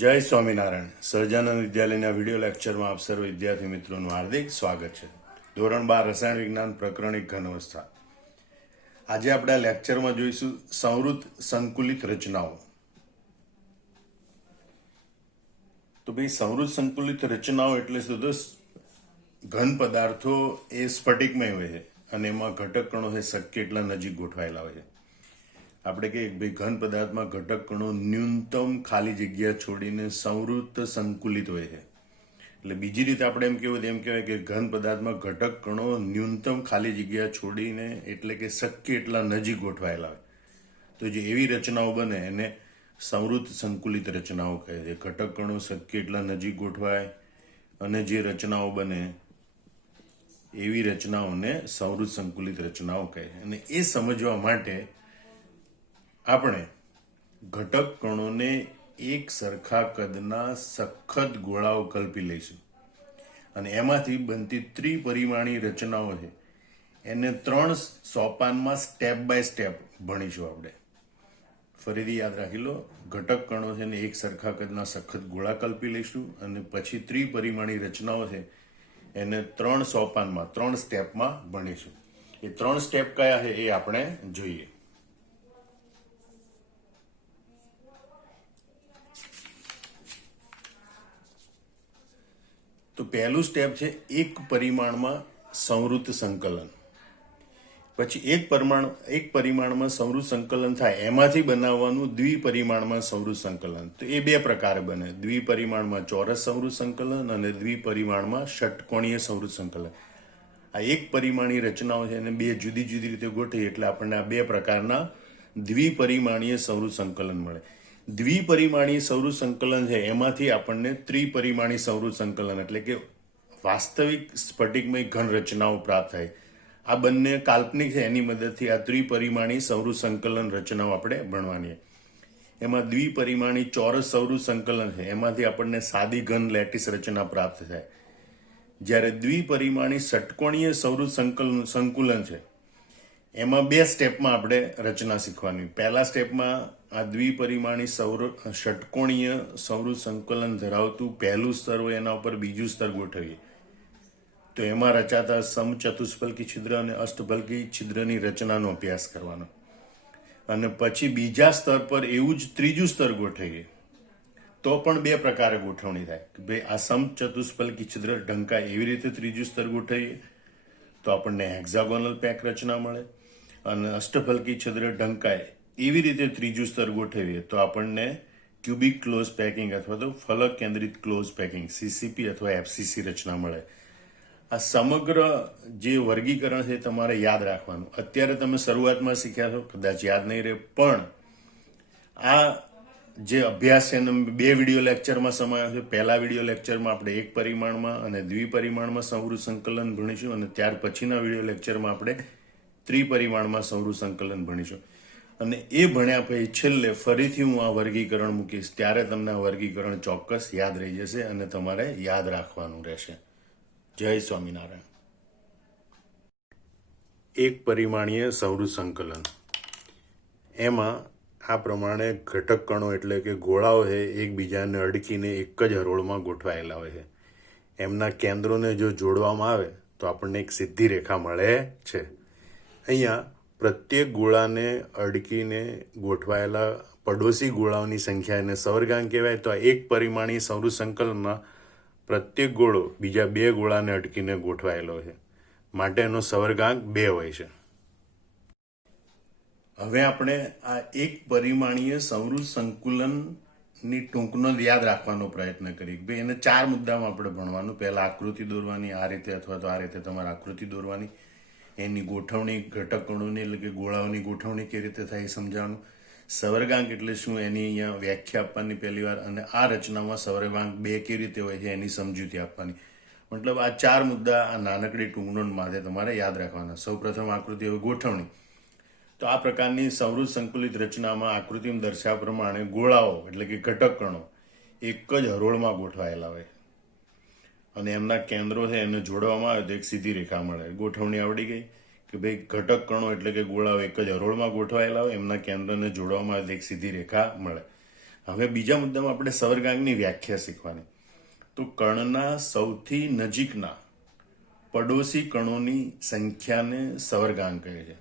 જય સ્વામિનારાયણ. સહજાનંદ વિદ્યાલયના વિડીયો લેક્ચરમાં આપ સર્વ વિદ્યાર્થી મિત્રોનું હાર્દિક સ્વાગત છે. ધોરણ 12 રસાયણ વિજ્ઞાન પ્રકરણ 1 ઘનઅવસ્થા. આજે આપણે આ લેક્ચરમાં જોઈશું સંવૃત સંકુલિત રચનાઓ. તો ભાઈ સંવૃત સંકુલિત રચનાઓ એટલે શું? તો ઘન પદાર્થો એ સ્ફટિકમય હોય છે અને એમાં ઘટક કણો છે શક્ય એટલા નજીક ગોઠવાયેલા હોય છે. આપણે કહીએ ભાઈ ઘન પદાર્થમાં ઘટક કણો ન્યૂનતમ ખાલી જગ્યા છોડીને સંવૃત સંકુલિત હોય છે. એટલે બીજી રીતે આપણે એમ કહેવાય કે ઘન પદાર્થમાં ઘટક કણો ન્યૂનતમ ખાલી જગ્યા છોડીને એટલે કે શક્ય એટલા નજીક ગોઠવાયેલા હોય. તો જે એવી રચનાઓ બને એને સંવૃત સંકુલિત રચનાઓ કહે છે. ઘટક કણો શક્ય એટલા નજીક ગોઠવાય અને જે રચનાઓ બને એવી રચનાઓને સંવૃત સંકુલિત રચનાઓ કહે છે. અને એ સમજવા માટે આપણે ઘટક કણોને એક સરખા કદના સખત ગોળાઓ કલ્પી લઈશું અને એમાંથી બનતી ત્રિપરિમાણીય રચનાઓ છે એને 3 સોપાનમાં સ્ટેપ બાય સ્ટેપ ભણીશું. આપણે ફરીથી યાદ રાખી લો, ઘટક કણો છે ને એક સરખા કદના સખત ગોળા કલ્પી લઈશું અને પછી ત્રિપરિમાણીય રચનાઓ છે એને 3 સોપાનમાં 3 સ્ટેપમાં ભણીશું. એ 3 સ્ટેપ કયા છે એ આપણે જોઈએ. તો પહેલું સ્ટેપ છે એક પરિમાણમાં સંવૃત સંકલન. પછી એક પરિમાણમાં સંવૃત સંકલન થાય એમાંથી બનાવવાનું દ્વિપરિમાણમાં સંવૃત સંકલન. તો એ 2 પ્રકારે બને, દ્વિપરિમાણમાં ચોરસ સંવૃત સંકલન અને દ્વિપરિમાણમાં ષટકોણીય સંવૃત સંકલન. આ એક પરિમાણીય રચનાઓ છે એને 2 જુદી જુદી રીતે ગોઠવી એટલે આપણને આ 2 પ્રકારના દ્વિપરિમાણીય સંવૃત સંકલન મળે. દ્વિપરિમાણીય સંવૃત સંકલન છે એમાંથી આપણને ત્રિપરિમાણીય સંવૃત સંકલન એટલે કે વાસ્તવિક સ્ફટિકમય ઘન રચનાઓ પ્રાપ્ત થાય. આ બંને કાલ્પનિક છે, એની મદદથી આ ત્રિપરિમાણીય સંવૃત સંકલન રચનાઓ આપણે ભણવાની. એમાં દ્વિપરિમાણીય ચોરસ સંવૃત સંકલન છે એમાંથી આપણને સાદી ઘન લેટિસ રચના પ્રાપ્ત થાય. જ્યારે દ્વિપરિમાણીય ષટકોણીય સંવૃત સંકુલન છે એમાં 2 સ્ટેપમાં આપણે રચના શીખવાની. પહેલા સ્ટેપમાં આ દ્વિપરિમાણીય ષટકોણીય સંવૃત સંકલન ધરાવતું પહેલું સ્તર હોય એના ઉપર બીજું સ્તર ગોઠવીએ તો એમાં રચાતા સમચતુષ્ફલકી છિદ્ર અને અષ્ટફલકી છિદ્રની રચનાનો અભ્યાસ કરવાનો. અને પછી બીજા સ્તર પર એવું જ ત્રીજું સ્તર ગોઠવીએ તો પણ 2 પ્રકારે ગોઠવણી થાય કે ભાઈ આ સમચતુષ્ફલકી છિદ્ર ઢંકાય એવી રીતે ત્રીજું સ્તર ગોઠવીએ તો આપણને હેક્ઝાગોનલ પેક રચના મળે અને અષ્ટફલકી છિદ્ર ઢંકાય એવી રીતે ત્રીજું સ્તર ગોઠવીએ તો આપણને ક્યુબિક ક્લોઝ પેકિંગ અથવા તો ફલક કેન્દ્રિત ક્લોઝ પેકિંગ સીસીપી અથવા એફસીસી રચના મળે. આ સમગ્ર જે વર્ગીકરણ છે તમારે યાદ રાખવાનું. અત્યારે તમે શરૂઆતમાં શીખ્યા છો, કદાચ યાદ નહીં રહે, પણ આ જે અભ્યાસ છે એને 2 વિડીયો લેક્ચરમાં સમાયો છે. પહેલા વિડીયો લેક્ચરમાં આપણે એક પરિમાણમાં અને દ્વિપરિમાણમાં સંવૃત સંકલન ભણીશું અને ત્યાર પછીના વિડીયો લેક્ચરમાં આપણે ત્રિપરિમાણમાં સંવૃત સંકલન ભણીશું. અને એ ભણ્યા પછી છેલ્લે ફરીથી હું આ વર્ગીકરણ મૂકીશ ત્યારે તમને આ વર્ગીકરણ ચોક્કસ યાદ રહી જશે અને તમારે યાદ રાખવાનું રહેશે. જય સ્વામિનારાયણ. એક પરિમાણીય સંવૃત સંકલન એમાં આ પ્રમાણે ઘટક કણો એટલે કે ગોળાઓ છે એકબીજાને અડકીને એક જ હરોળમાં ગોઠવાયેલા હોય છે. એમના કેન્દ્રોને જો જોડવામાં આવે તો આપણને એક સીધી રેખા મળે છે. અહીંયા પ્રત્યેક ગોળાને અડકીને ગોઠવાયેલા પડોશી ગોળાઓની સંખ્યા એને સવર્ગાંક કહેવાય. તો આ એક પરિમાણીય સંવૃત સંકલનમાં પ્રત્યેક ગોળો બીજા 2 ગોળાને અડકીને ગોઠવાયેલો છે માટે એનો સવર્ગાંક 2 હોય છે. હવે આપણે આ એક પરિમાણીય સંવૃત સંકુલનની ટૂંકનોંધ યાદ રાખવાનો પ્રયત્ન કરીએ. ભાઈ એને 4 મુદ્દામાં આપણે ભણવાનું. પહેલા આકૃતિ દોરવાની આ રીતે અથવા તો આ રીતે તમારે આકૃતિ દોરવાની, એની ગોઠવણી ઘટક કણોની એટલે કે ગોળાઓની ગોઠવણી કેવી રીતે થાય એ સમજાવવાનું, સવર્ગાંક એટલે શું એની અહીંયા વ્યાખ્યા આપવાની પહેલી વાર, અને આ રચનામાં સવર્ગાંક 2 કેવી રીતે હોય છે એની સમજૂતી આપવાની. મતલબ આ 4 મુદ્દા આ નાનકડી ટૂંકનોંધ માટે તમારે યાદ રાખવાના. સૌપ્રથમ આકૃતિ હવે ગોઠવણી. તો આ પ્રકારની સંવૃત સંકુલિત રચનામાં આકૃતિમાં દર્શાવ્યા પ્રમાણે ગોળાઓ એટલે કે ઘટક કણો એક જ હરોળમાં ગોઠવાયેલા હોય અને એમના કેન્દ્રો છે એને જોડવામાં આવે તો એક સીધી રેખા મળે. ગોઠવણી આવડી ગઈ કે ભાઈ ઘટક કણો એટલે કે ગોળાઓ એક જ હરોળમાં ગોઠવાયેલા હોય, એમના કેન્દ્રને જોડવામાં આવે તો એક સીધી રેખા મળે. હવે બીજા મુદ્દામાં આપણે સવર્ગાંકની વ્યાખ્યા શીખવાની. તો કણના સૌથી નજીકના પડોશી કણોની સંખ્યાને સવર્ગાંક કહે છે.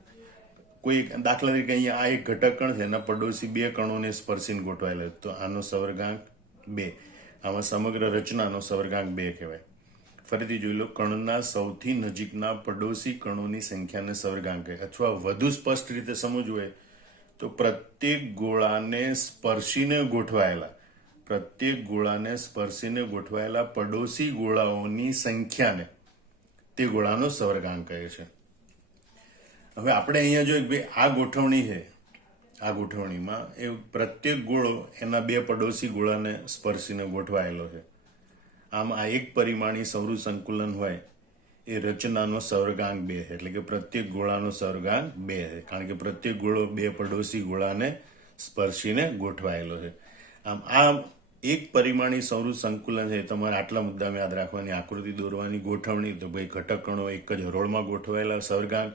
કોઈ દાખલા તરીકે અહીંયા આ એક ઘટક કણ છે, એના પડોશી 2 કણોને સ્પર્શીને ગોઠવાયેલો, તો આનો સવર્ગાંક 2. આમાં સમગ્ર રચનાનો સવર્ગાંક 2 કહેવાય. ફરીથી જોઈ લો, કણના સૌથી નજીકના પડોશી કણોની સંખ્યાને સવર્ગાંક કહે. અથવા વધુ સ્પષ્ટ રીતે સમજવું હોય તો પ્રત્યેક ગોળાને સ્પર્શીને ગોઠવાયેલા પડોશી ગોળાઓની સંખ્યાને તે ગોળાનો સવર્ગાંક કહે છે. હવે આપણે અહીંયા જોઈએ કે ભાઈ આ ગોઠવણી છે, આ ગોઠવણીમાં એ પ્રત્યેક ગોળો એના 2 પડોશી ગોળાને સ્પર્શીને ગોઠવાયેલો છે. આમ આ એક પરિમાણી સંવૃત સંકુલન હોય એ રચનાનો સવર્ગાંક 2 છે, એટલે કે પ્રત્યેક ગોળાનો સવર્ગાંક 2 છે, કારણ કે પ્રત્યેક ગોળો 2 પડોશી ગોળાને સ્પર્શીને ગોઠવાયેલો છે. આમ આ એક પરિમાણી સંવૃત સંકુલન છે. તમારે આટલા મુદ્દામાં યાદ રાખવાની, આકૃતિ દોરવાની, ગોઠવણી, તો ભાઈ ઘટક કણો એક જ હરોળમાં ગોઠવાયેલા, સવર્ગાંક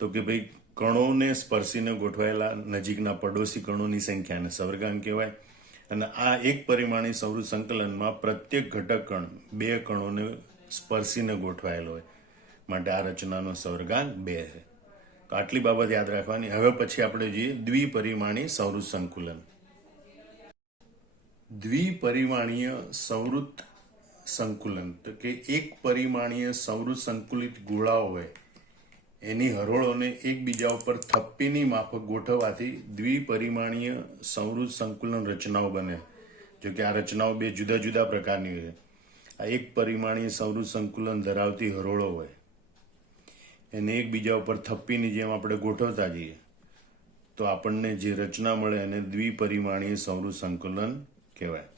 તો કે ભાઈ કણોને સ્પર્શીને ગોઠવાયેલા નજીકના પડોશી કણોની સંખ્યાને સવર્ગાંક કહેવાય. અને આ એક પરિમાણી સંવૃત સંકલનમાં પ્રત્યેક ઘટક કણ 2 કણોને સ્પર્શીને ગોઠવાયેલો હોય, માટે આ રચનાનો સવર્ગાંક 2 છે. તો આટલી બાબત યાદ રાખવાની. હવે પછી આપણે જોઈએ દ્વિપરિમાણી સંવૃત સંકુલન. દ્વિપરિમાણીય સંવૃત સંકુલન તો કે એક પરિમાણીય સંવૃત સંકુલિત ગોળાઓ હોય એની હરોળોને એકબીજા ઉપર થપ્પીની માફક ગોઠવવાથી દ્વિપરિમાણીય સંવૃત સંકુલન રચનાઓ બને. જો કે આ રચનાઓ 2 જુદા જુદા પ્રકારની હોય. આ એક પરિમાણીય સંવૃત સંકુલન ધરાવતી હરોળો હોય એને એકબીજા ઉપર થપ્પીની જેમ આપણે ગોઠવતા જઈએ તો આપણને જે રચના મળે એને દ્વિપરિમાણીય સંવૃત સંકુલન કહેવાય.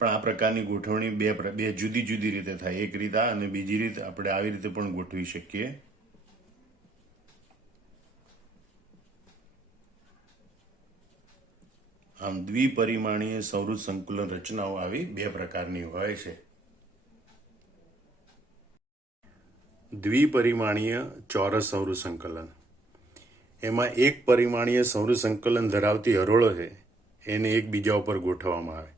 પણ આ પ્રકારની ગોઠવણી બે જુદી જુદી રીતે થાય. એક રીત આ અને બીજી રીત આપણે આવી રીતે પણ ગોઠવી શકીએ. આમ દ્વિપરિમાણીય સંવૃત સંકુલન રચનાઓ આવી 2 પ્રકારની હોય છે. દ્વિપરિમાણીય ચોરસ સંવૃત સંકલન. એમાં એક પરિમાણીય સંવૃત સંકલન ધરાવતી હરોળો છે એને એકબીજા ઉપર ગોઠવવામાં આવે.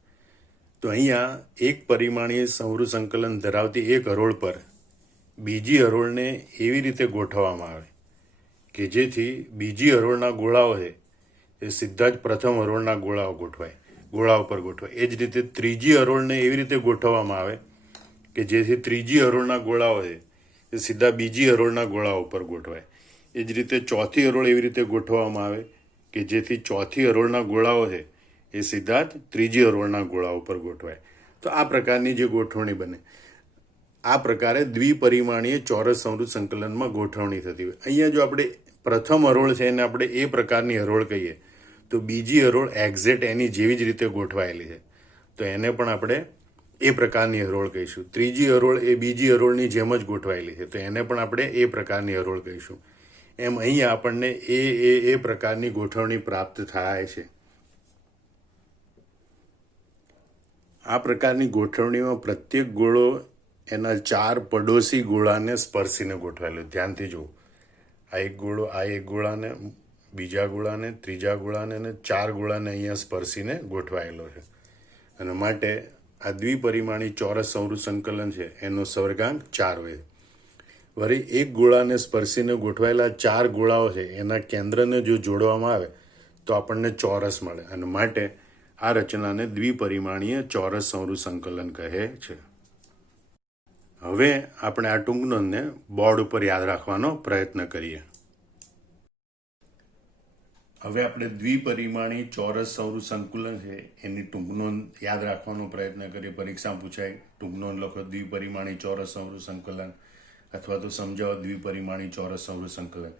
તો અહીંયા એક પરિમાણીય સંવૃત સંકલન ધરાવતી એક હરોળ પર બીજી હરોળને એવી રીતે ગોઠવવામાં આવે કે જેથી બીજી હરોળના ગોળાઓ છે એ સીધા જ પ્રથમ હરોળના ગોળા ઉપર ગોઠવાય. એ જ રીતે ત્રીજી હરોળને એવી રીતે ગોઠવવામાં આવે કે જેથી ત્રીજી હરોળના ગોળાઓ છે એ સીધા બીજી હરોળના ગોળા ઉપર ગોઠવાય. એ જ રીતે ચોથી હરોળ એવી રીતે ગોઠવવામાં આવે કે જેથી ચોથી હરોળના ગોળાઓ છે એ સીધા જ ત્રીજી હરોળના ગોળા ઉપર ગોઠવાય. તો આ પ્રકારની જે ગોઠવણી બને, આ પ્રકારે દ્વિપરિમાણીય ચોરસ સંવૃત સંકલનમાં ગોઠવણી થતી હોય. અહીંયા જો આપણે પ્રથમ હરોળ છે એને આપણે એ પ્રકારની હરોળ કહીએ તો બીજી હરોળ એક્ઝેક્ટ એની જેવી જ રીતે ગોઠવાયેલી છે તો એને પણ આપણે એ પ્રકારની હરોળ કહીશું. ત્રીજી હરોળ એ બીજી હરોળની જેમ જ ગોઠવાયેલી છે તો એને પણ આપણે એ પ્રકારની હરોળ કહીશું. એમ અહીંયા આપણને એ પ્રકારની ગોઠવણી પ્રાપ્ત થાય છે. આ પ્રકારની ગોઠવણીમાં પ્રત્યેક ગોળો એના 4 પડોશી ગોળાને સ્પર્શીને ગોઠવાયેલો. ધ્યાનથી જુઓ, આ એક ગોળાને, બીજા ગોળાને, ત્રીજા ગોળાને અને 4 ગોળાને અહીંયા સ્પર્શીને ગોઠવાયેલો છે. અને માટે આ દ્વિપરિમાણી ચોરસ સંવૃત સંકલન છે એનો સવર્ગાંક 4 હોય. વળી એક ગોળાને સ્પર્શીને ગોઠવાયેલા 4 ગોળાઓ છે એના કેન્દ્રને જો જોડવામાં આવે તો આપણને ચોરસ મળે. અને માટે આ રચનાને દ્વિપરિમાણીય ચોરસ સંવૃત સંકલન કહે છે. હવે આપણે આ ટૂંકનોંધને બોર્ડ ઉપર યાદ રાખવાનો પ્રયત્ન કરીએ. હવે આપણે દ્વિપરિમાણી ચોરસ સંવૃત સંકુલન છે એની ટૂંકનોંધ યાદ રાખવાનો પ્રયત્ન કરીએ. પરીક્ષા પૂછાય, ટૂંકનોંધ લખો દ્વિપરિમાણી ચોરસ સંવૃત સંકલન અથવા તો સમજાવો દ્વિપરિમાણી ચોરસ સંવૃત સંકલન.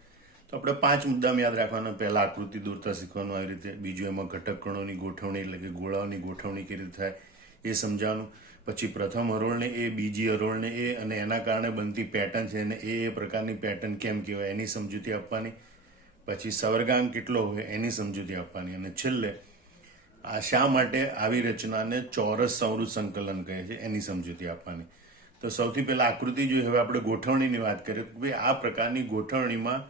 તો આપણે 5 મુદ્દામાં યાદ રાખવાના. પહેલા આકૃતિ દોરતા શીખવાનું આવી રીતે, બીજું એમાં ઘટક કણોની ગોઠવણી એટલે કે ગોળાઓની ગોઠવણી કેવી રીતે થાય એ સમજાવવાનું. પછી પ્રથમ હરોળને એ, બીજી હરોળને એ અને એના કારણે બનતી પેટર્ન છે અને એ પ્રકારની પેટર્ન કેમ કહેવાય એની સમજૂતી આપવાની. પછી સવર્ગાંક કેટલો હોય એની સમજૂતી આપવાની. અને છેલ્લે આ શા માટે આવી રચનાને ચોરસ સંવૃત સંકલન કહે છે એની સમજૂતી આપવાની. તો સૌથી પહેલા આકૃતિ જોઈએ. હવે આપણે ગોઠવણીની વાત કરીએ. ભાઈ આ પ્રકારની ગોઠવણીમાં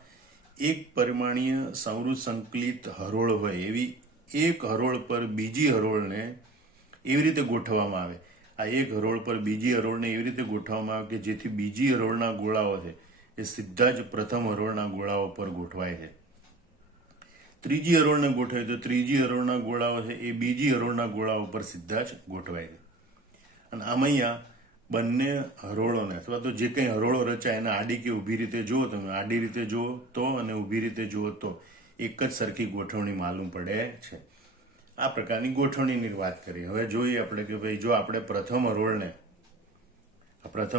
એક પરિમાણીય સંવૃત સંકલિત હરોળ હોય એવી એક હરોળ પર બીજી હરોળને એવી રીતે ગોઠવવામાં આવે. આ એક હરોળ પર બીજી હરોળને એવી રીતે ગોઠવવામાં આવે કે જેથી બીજી હરોળના ગોળાઓ છે એ સીધા જ પ્રથમ હરોળના ગોળાઓ પર ગોઠવાય છે. ત્રીજી હરોળને ગોઠવે તો ત્રીજી હરોળના ગોળાઓ છે એ બીજી હરોળના ગોળાઓ પર સીધા જ ગોઠવાય છે. અને આમ અહીંયા બંને હરોળોને અથવા તો જે કંઈ હરોળો રચાય એને આડી કે ઊભી રીતે જુઓ, તમે આડી રીતે જુઓ તો અને ઊભી રીતે જુઓ તો એક જ સરખી ગોઠવણી માલુમ પડે છે. આ પ્રકારની ગોઠવણીની વાત કરીએ. હવે જોઈએ આપણે કે ભાઈ જો આપણે પ્રથમ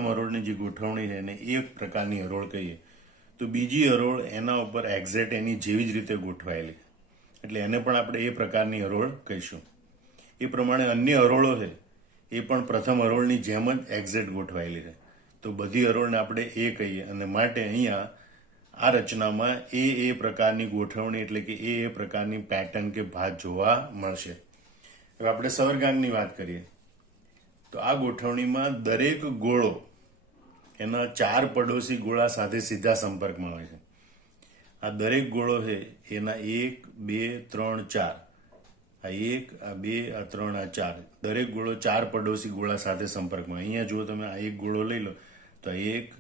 હરોળની જે ગોઠવણી છે એને એક પ્રકારની હરોળ કહીએ તો બીજી હરોળ એના ઉપર એક્ઝેક્ટ એની જેવી જ રીતે ગોઠવાયેલી, એટલે એને પણ આપણે એ પ્રકારની હરોળ કહીશું. એ પ્રમાણે અન્ય હરોળો છે એ પણ પ્રથમ હરોળની જેમ જ એક્ઝેક્ટ ગોઠવાયેલી છે. તો બધી હરોળને આપણે એ કહીએ અને માટે અહીંયા આ રચનામાં એ પ્રકારની ગોઠવણી એટલે કે એ પ્રકારની પેટર્ન કે ભાત જોવા મળશે. હવે આપણે સવર્ગાંકની વાત કરીએ તો આ ગોઠવણીમાં દરેક ગોળો એના 4 પડોશી ગોળા સાથે સીધા સંપર્કમાં હોય છે. આ દરેક ગોળો છે એના 1, 2, 3, 4, આ 1, આ 2, આ 3, આ 4, દરેક ગોળો 4 પડોશી ગોળા સાથે સંપર્કમાં. અહીંયા જો તમે આ એક ગોળો લઈ લો તો આ 1,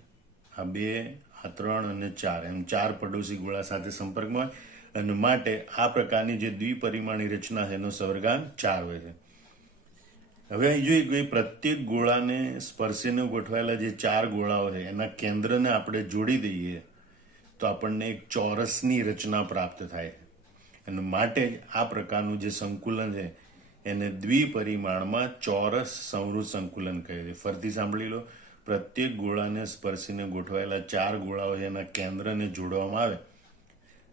આ 2, આ 3 અને 4 એમ 4 પડોશી ગોળા સાથે સંપર્કમાં હોય અને માટે આ પ્રકારની જે દ્વિપરિમાણી રચના છે એનો સવર્ગાંક 4 હોય છે. હવે અહીં જોઈએ કે પ્રત્યેક ગોળાને સ્પર્શીને ગોઠવાયેલા જે 4 ગોળાઓ છે એના કેન્દ્રને આપણે જોડી દઈએ તો આપણને એક ચોરસની રચના પ્રાપ્ત થાય અને માટે જ આ પ્રકારનું જે સંકુલન છે એને દ્વિપરિમાણમાં ચોરસ સંવૃત સંકુલન કહે છે. ફરીથી સાંભળી લો, પ્રત્યેક ગોળાને સ્પર્શીને ગોઠવાયેલા 4 ગોળાઓ છે એના કેન્દ્રને જોડવામાં આવે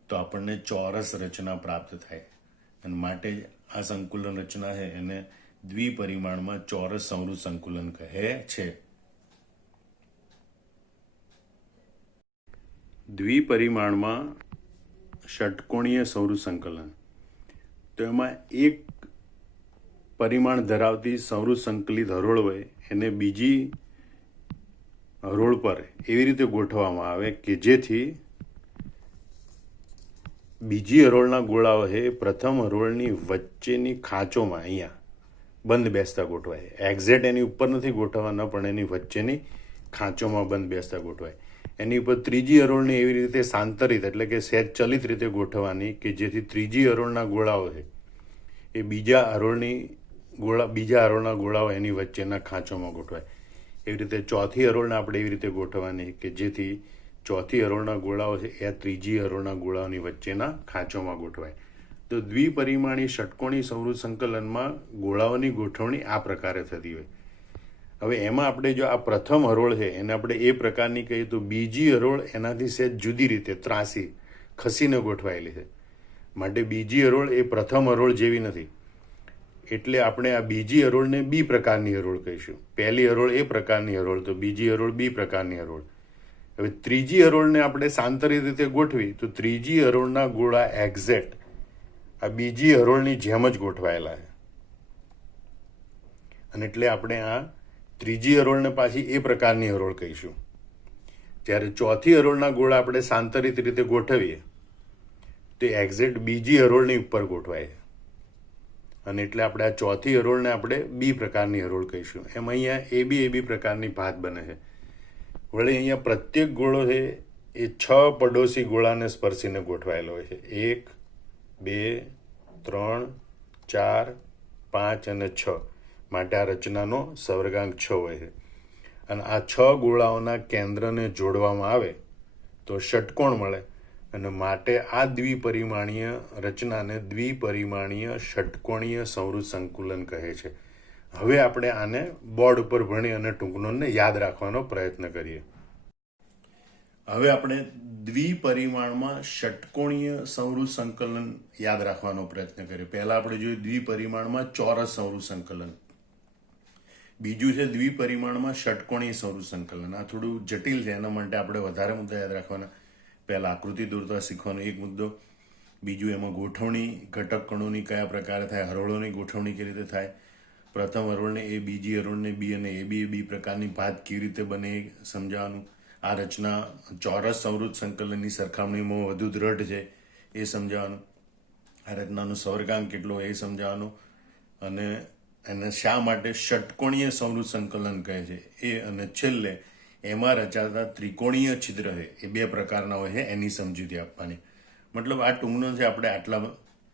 તો આપણને ચોરસ રચના પ્રાપ્ત થાય અને માટે જ આ સંકુલન રચના છે એને દ્વિપરિમાણમાં ચોરસ સંવૃત સંકુલન કહે છે. દ્વિપરિમાણમાં ષટકોણીય સંવૃત સંકલન, તો એમાં એક પરિમાણ ધરાવતી સંવૃત સંકલિત હરોળ હોય એને બીજી હરોળ પર એવી રીતે ગોઠવવામાં આવે કે જેથી બીજી હરોળના ગોળાઓ છે પ્રથમ હરોળની વચ્ચેની ખાંચોમાં અહીંયા બંધ બેસતા ગોઠવાય. એક્ઝેક્ટ એની ઉપર નથી ગોઠવવાના પણ એની વચ્ચેની ખાંચોમાં બંધ બેસતા ગોઠવાય. એની ઉપર ત્રીજી હરોળને એવી રીતે સાંતરિત એટલે કે સહેજ ચલિત રીતે ગોઠવવાની કે જેથી ત્રીજી હરોળના ગોળાઓ છે એ બીજા હરોળના ગોળાઓ એની વચ્ચેના ખાંચોમાં ગોઠવાય. એવી રીતે ચોથી હરોળને આપણે એવી રીતે ગોઠવવાની કે જેથી ચોથી હરોળના ગોળાઓ છે એ ત્રીજી હરોળના ગોળાઓની વચ્ચેના ખાંચોમાં ગોઠવાય. તો દ્વિપરિમાણી ષટકોણી સંવૃત સંકલનમાં ગોળાઓની ગોઠવણી આ પ્રકારે થતી હોય. હવે એમાં આપણે જો આ પ્રથમ હરોળ છે એને આપણે એ પ્રકારની કહીએ તો બીજી હરોળ એનાથી સહેજ જુદી રીતે ત્રાસી ખસીને ગોઠવાયેલી છે. માટે બીજી હરોળ એ પ્રથમ હરોળ જેવી નથી, એટલે આપણે આ બીજી હરોળને બી પ્રકારની હરોળ કહીશું. પહેલી હરોળ એ પ્રકારની હરોળ તો બીજી હરોળ બી પ્રકારની હરોળ. હવે ત્રીજી હરોળને આપણે સાંતરિત રીતે ગોઠવી તો ત્રીજી હરોળના ગોળા એક્ઝેક્ટ આ બીજી હરોળની જેમ જ ગોઠવાયેલા છે અને એટલે આપણે આ ત્રીજી હરોળને પાછી એ પ્રકારની હરોળ કહીશું. જ્યારે ચોથી હરોળના ગોળા આપણે સાંતરિત રીતે ગોઠવીએ તો એક્ઝેક્ટ બીજી હરોળની ઉપર ગોઠવાય અને એટલે આપણે આ ચોથી હરોળને આપણે બી પ્રકારની હરોળ કહીશું. એમ અહીંયા એબી પ્રકારની ભાત બને છે. વળી અહીંયા પ્રત્યેક ગોળો છે એ 6 પડોશી ગોળાને સ્પર્શીને ગોઠવાયેલો હોય છે. 1, 2, 3, 4, 5 અને 6. માટે આ રચનાનો સવર્ગાંક 6 હોય છે અને આ 6 ગોળાઓના કેન્દ્રને જોડવામાં આવે તો ષટકોણ મળે અને માટે આ દ્વિપરિમાણીય રચનાને દ્વિપરિમાણીય ષટકોણીય સંવૃત સંકુલન કહે છે. હવે આપણે આને બોર્ડ ઉપર ભણી અને ટૂંકનોંધને યાદ રાખવાનો પ્રયત્ન કરીએ. હવે આપણે દ્વિપરિમાણમાં ષટકોણીય સંવૃત સંકલન યાદ રાખવાનો પ્રયત્ન કરીએ. પહેલા આપણે જોયું દ્વિપરિમાણમાં ચોરસ સંવૃત સંકલન, બીજું છે દ્વિપરિમાણમાં ષટકોણીય સંવૃત સંકલન. આ થોડું જટિલ છે, એના માટે આપણે વધારે મુદ્દા યાદ રાખવાના. પહેલા આકૃતિ દોરતા શીખવાનો એક મુદ્દો, બીજું એમાં ગોઠવણી ઘટક કણોની કયા પ્રકારે થાય, હરોળોની ગોઠવણી કેવી રીતે થાય, પ્રથમ હરોળને એ, બીજી હરોળને બી અને એ બી પ્રકારની ભાત કેવી રીતે બને એ સમજાવવાનું. આ રચના ચોરસ સંવૃત સંકલનની સરખામણીમાં વધુ દ્રઢ છે એ સમજાવવાનું. આ રચનાનું સવર્ગાંક કેટલો એ સમજાવવાનું, અને એને શા માટે ષટકોણીય સમૃદ્ધ સંકલન કહે છે એ, અને છેલ્લે એમાં રચાતા ત્રિકોણીય છિદ્ર છે એ બે પ્રકારના હોય છે એની સમજૂતી આપવાની. મતલબ આ ટૂંકનો છે આપણે આટલા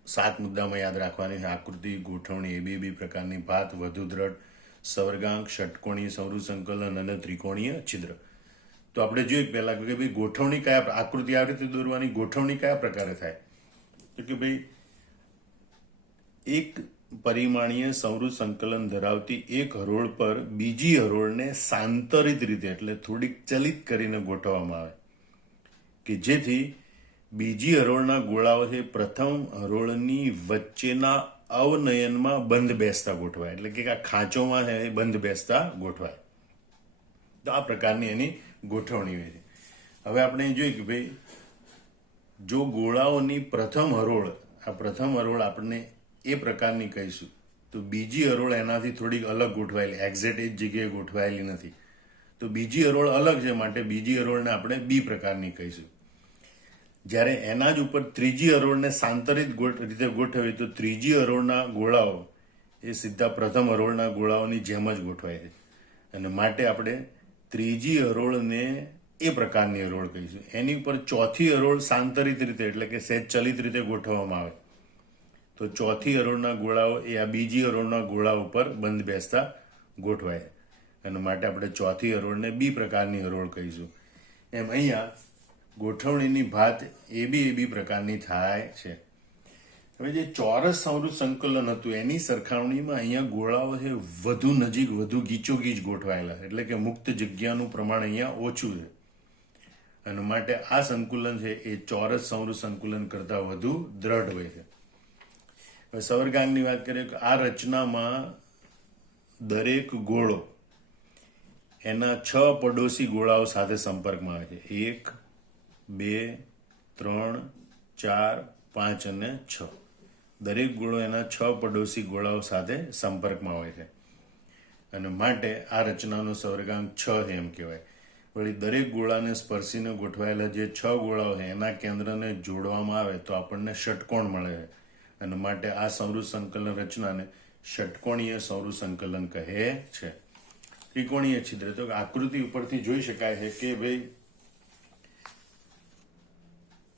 7 મુદ્દામાં યાદ રાખવાની છે. આકૃતિ, ગોઠવણી, એ બે પ્રકારની ભાત, વધુ દ્રઢ, સવર્ગાંક, ષટકોણીય સમૃદ્ધ સંકલન અને ત્રિકોણીય છિદ્ર. તો આપણે જોઈએ પહેલા કે ભાઈ ગોઠવણી કયા, આકૃતિ આ રીતે દોરવાની, ગોઠવણી કયા પ્રકારે થાય? તો કે ભાઈ એક પરિમાણીય સમૃદ્ધ સંકલન ધરાવતી એક હરોળ પર બીજી હરોળને સાંતરિત રીતે એટલે થોડીક ચલિત કરીને ગોઠવવામાં આવે કે જેથી બીજી હરોળના ગોળાઓ છે પ્રથમ હરોળની વચ્ચેના અવનયનમાં બંધ બેસતા ગોઠવાય, એટલે કે આ ખાંચોમાં છે એ બંધ બેસતા ગોઠવાય. તો આ પ્રકારની એની ગોઠવણી હોય છે. હવે આપણે જોઈએ કે ભાઈ જો ગોળાઓની પ્રથમ હરોળ, આ પ્રથમ હરોળ આપણને એ પ્રકારની કહીશું, તો બીજી હરોળ એનાથી થોડીક અલગ ગોઠવાયેલી, એક્ઝેક્ટ એ જ જગ્યાએ ગોઠવાયેલી નથી. તો બીજી હરોળ અલગ છે, માટે બીજી હરોળને આપણે બી પ્રકારની કહીશું. જ્યારે એના જ ઉપર ત્રીજી હરોળને સાંતરિત રીતે ગોઠવી તો ત્રીજી હરોળના ગોળાઓ એ સીધા પ્રથમ હરોળના ગોળાઓની જેમ જ ગોઠવાય છે, અને માટે આપણે ત્રીજી હરોળને એ પ્રકારની હરોળ કહીશું. એની ઉપર ચોથી હરોળ સાંતરિત રીતે એટલે કે સહેજ ચલિત રીતે ગોઠવવામાં આવે તો ચોથી હરોળના ગોળાઓ એ આ બીજી હરોળના ગોળા ઉપર બંધ બેસતા ગોઠવાય, અને માટે આપણે ચોથી હરોળને બી પ્રકારની હરોળ કહીશું. એમ અહીંયા ગોઠવણીની ભાત એ બી પ્રકારની થાય છે. હવે જે ચોરસ સમૃદ્ધ સંકલન હતું એની સરખામણીમાં અહીંયા ગોળાઓ છે વધુ નજીક, વધુ ગીચોગીચ ગોઠવાયેલા, એટલે કે મુક્ત જગ્યાનું પ્રમાણ અહીંયા ઓછું છે, અને માટે આ સંકુલન છે એ ચોરસ સમૃદ્ધ સંકુલન કરતા વધુ દ્રઢ હોય છે. હવે સવર્ગાંકની વાત કરીએ કે આ રચનામાં દરેક ગોળો એના 6 પડોશી ગોળાઓ સાથે સંપર્કમાં આવે છે. 1, 2, 3, 4, 5 અને 6. દરેક ગોળો એના 6 પડોશી ગોળાઓ સાથે સંપર્કમાં હોય છે, અને માટે આ રચનાનો સવર્ગાંક 6 એમ કહેવાય. વળી દરેક ગોળાને સ્પર્શીને ગોઠવાયેલા જે 6 ગોળાઓ છે એના કેન્દ્રને જોડવામાં આવે તો આપણને ષટકોણ મળે છે, અને માટે આ સમૃદ્ધ સંકલન રચનાને ષટકોણીય સમૃદ્ધ સંકલન કહે છે. ત્રિકોણીય છિદ્ર તો આકૃતિ ઉપરથી જોઈ શકાય છે કે ભાઈ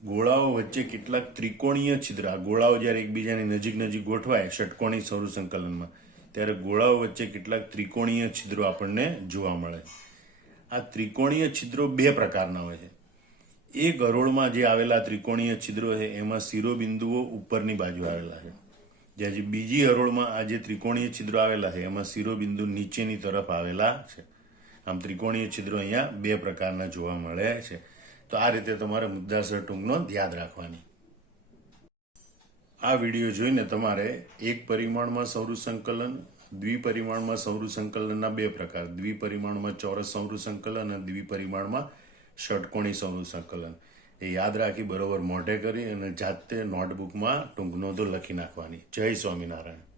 ગોળાઓ વચ્ચે કેટલાક ત્રિકોણીય છિદ્ર, આ ગોળાઓ જ્યારે એકબીજાની નજીક ગોઠવાય ષટકોણી સમૃદ્ધ સંકલનમાં ત્યારે ગોળાઓ વચ્ચે કેટલાક ત્રિકોણીય છિદ્રો આપણને જોવા મળે. આ ત્રિકોણીય છિદ્રો બે પ્રકારના હોય છે. એક હરોળમાં જે આવેલા ત્રિકોણીય છિદ્રો છે એમાં શિરોબિંદુઓ ઉપરની બાજુ આવેલા છે, જ્યારે બીજી હરોળમાં આ જે ત્રિકોણીય છિદ્રો આવેલા છે એમાં શિરોબિંદુ નીચેની તરફ આવેલા છે. આમ ત્રિકોણીય છિદ્રો અહીંયા બે પ્રકારના જોવા મળે છે. તો આ રીતે તમારે મુદ્દાસર ટૂંકનો યાદ રાખવાની. આ વિડીયો જોઈને તમારે એક પરિમાણમાં સમૃદ્ધ સંકલન, દ્વિપરિમાણમાં સમૃદ્ધ સંકલનના બે પ્રકાર, દ્વિપરિમાણમાં ચોરસ સમૃદ્ધ સંકલન અને દ્વિપરિમાણમાં ષટકોણી સમૃદ્ધ સંકલન એ યાદ રાખી બરોબર મોઢે કરી અને જાતે નોટબુકમાં ટૂંક નોંધો લખી નાખવાની. જય સ્વામિનારાયણ.